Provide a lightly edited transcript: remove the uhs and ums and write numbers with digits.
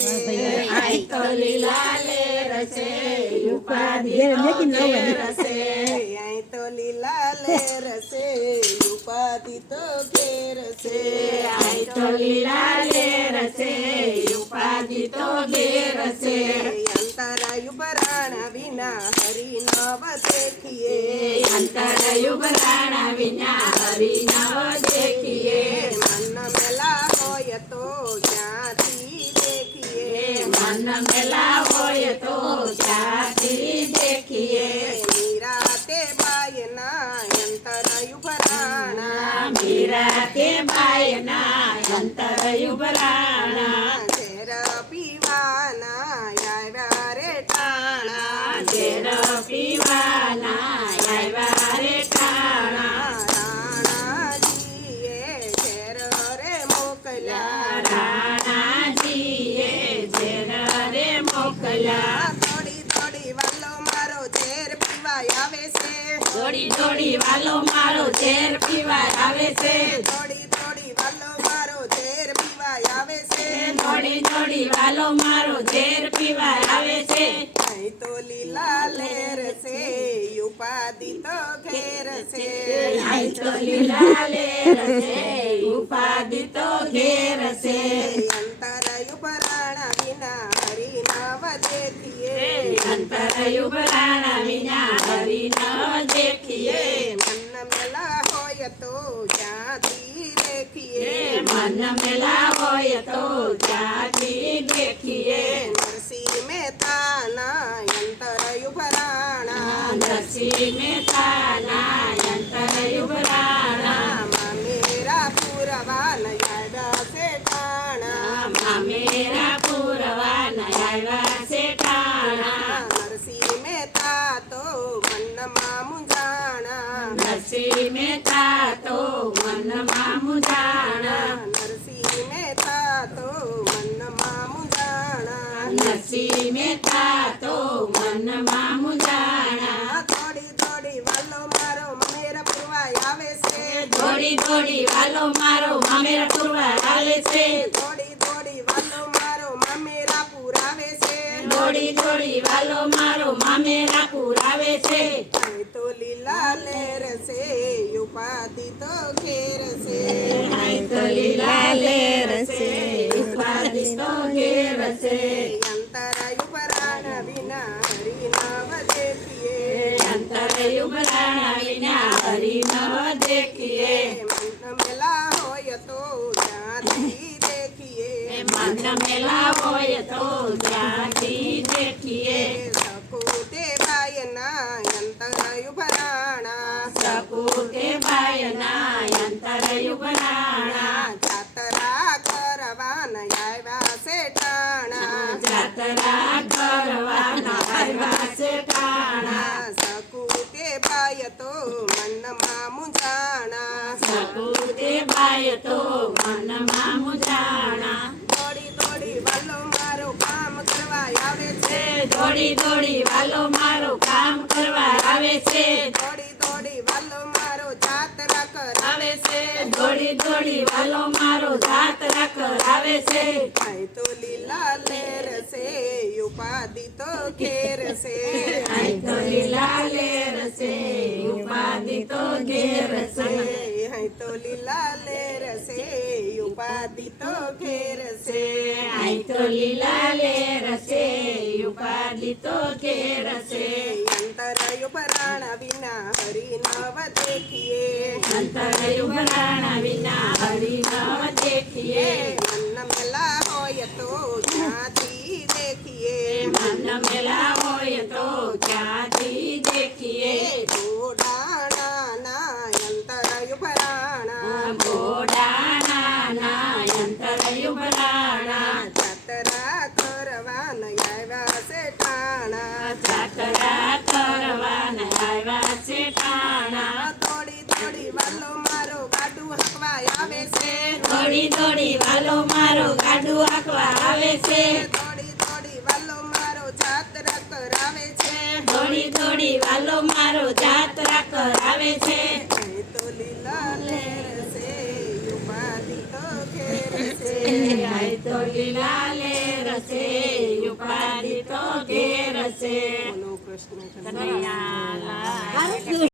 છે અહીં તો લીલા લેર છે ઉપાધિ તો ઘેર છે અહીં તો લીલા લેર છે ઉપાધિ તો ઘેર છે અહીં તો લીલા લેર છે ઉપાધિ તો ઘેર છે અંતરાયુભરાણ વિના હરિ નવ દેખીએ અંતરાયુભરાણ વિના હરિ નવ દેખીએ મન મેલા હોય તો ક્યાંથી દેખીએ મન મેલા હોય તો ક્યાંથી દેખીએ નિરાતે બાયના અંતરાયુભરાણા નિરાતે બાયના અંતરાયુભરાણા ઝેર પીવાના આવ્યા રે ટાણા ઝેર પીવાના આવ્યા રે ટાણા રાણાજીએ ઝેર રે મોકલ્યા રાણાજીએ ઝેર રે મોકલ્યા થોડી થોડી વાલો મારો ઝેર પીવા આવે છે થોડી થોડી વાલો મારો ઝેર પીવા આવે છે થોડી થોડી વાલો મારો ઝેર પીવા આવે છે થોડી થોડી વાલો મારો ઝેર પીવા આવે છે અહીં તો લીલા લેર છે ઉપાધિ તો ઘેર છે અહીં તો લીલા લેર છે ઉપાધિ તો ઘેર છે અંતરાયુભરાણ વિના હરિ નવ દેખીએ અંતરાયુભરાણ વિના હરિ નવ દેખીએ મન મેલા હોય તો ક્યાંથી દેખીએ મન મેલા હોય તો ક્યાંથી દેખીએ નરસિંહ મહેતાના અંતરાયુભરાણા નરસિંહ મહેતાના અંતરાયુભરાણા મામેરા પુરવાન આવ્યા છે ટાણા મામેરા પુરવાન આવ્યા છે ટાણા નરસિંહ મહેતા તો મનમાં મુંજાણા નરસિંહ મહેતા તો મનમાં મુંજાણા નરસિંહ મહેતા તો મનમાં મુંજાણા નરસિંહ મહેતા તો મનમાં મુંજાણા થોડી થોડી વાલો મારો મામેરા પુરવા આવે છે થોડી થોડી વાલો મારો મામેરા પુરવા આવે છે થોડી થોડી વાલો મારો મામેરા પુરાવે છે થોડી થોડી વાલો મારો મામેરા પુરાવે છે અહીં તો લીલા લેર છે ઉપાધિ તો ઘેર છે અહીં તો લીલા લેર છે ઉપાધિ તો ઘેર છે અંતરાયુભરાણ વિના હરિ નવ દેખીએ અંતરાયુભરાણ વિના હરિ નવ દેખીએ મન મેલા હોય તો ક્યાંથી દેખીએ મન મેલા હોય તો ક્યાંથી દેખીએ સકુતે બાયના અંતરાયુભરાણા સકુતે બાયના અંતરાયુભરાણા જાતરા કરવાન આવ્યા છે ટાણા જાતરા કરવાન આવ્યા છે ટાણા સકુતે બાય તો મનમાં મુંજાણા સકુતે બાય તો મનમાં મુંજાણા થોડી થોડી વાલો મારો કામ કરવા આવે છે થોડી થોડી વાલો મારો કામ કરવા આવે છે થોડી થોડી વાલો મારો જાતરા કરાવે છે થોડી થોડી વાલો મારો જાતરા કરાવે છે અહીં તો લીલા લેર છે ઉપાધિ તો ઘેર છે અહીં તો લીલા લેર છે ઉપાધિ તો ઘેર છે અહીં તો લીલા લેર છે ઉપાધિ તો ઘેર છે અહીં તો લીલા લેર છે ઉપાધિ તો ઘેર છે અંતરાયુભરાણ વિના હરિ નવ દેખીએ અંતરાયુભરાણ વિના હરિ નવ દેખીએ મન મેલા હોય તો ક્યાંથી દેખીએ મન મેલા હોય તો ક્યાંથી દેખીએ ઘોડાણા અંતરાયુભરાણા ઘોડાણા અંતરાયુભરાણા જાતરા કરવાન આવ્યા છે ટાણા જાતરા કરવાન આવ્યા છે ટાણા થોડી થોડી વાલો મારો ગાડું હકવા આવે છે થોડી થોડી વાલો મારો ગાડું હકવા આવે છે થોડી થોડી વાલો મારો જાતરા કરાવે છે થોડી થોડી વાલો મારો જાતરા કરાવે છે તો લીલા લેર છે ઉપાધિ તો ઘેર છે તો લીલા લેર છે ઉપાધિ તો ઘેર છે બોલો કૃષ્ણ કનૈયા લાલ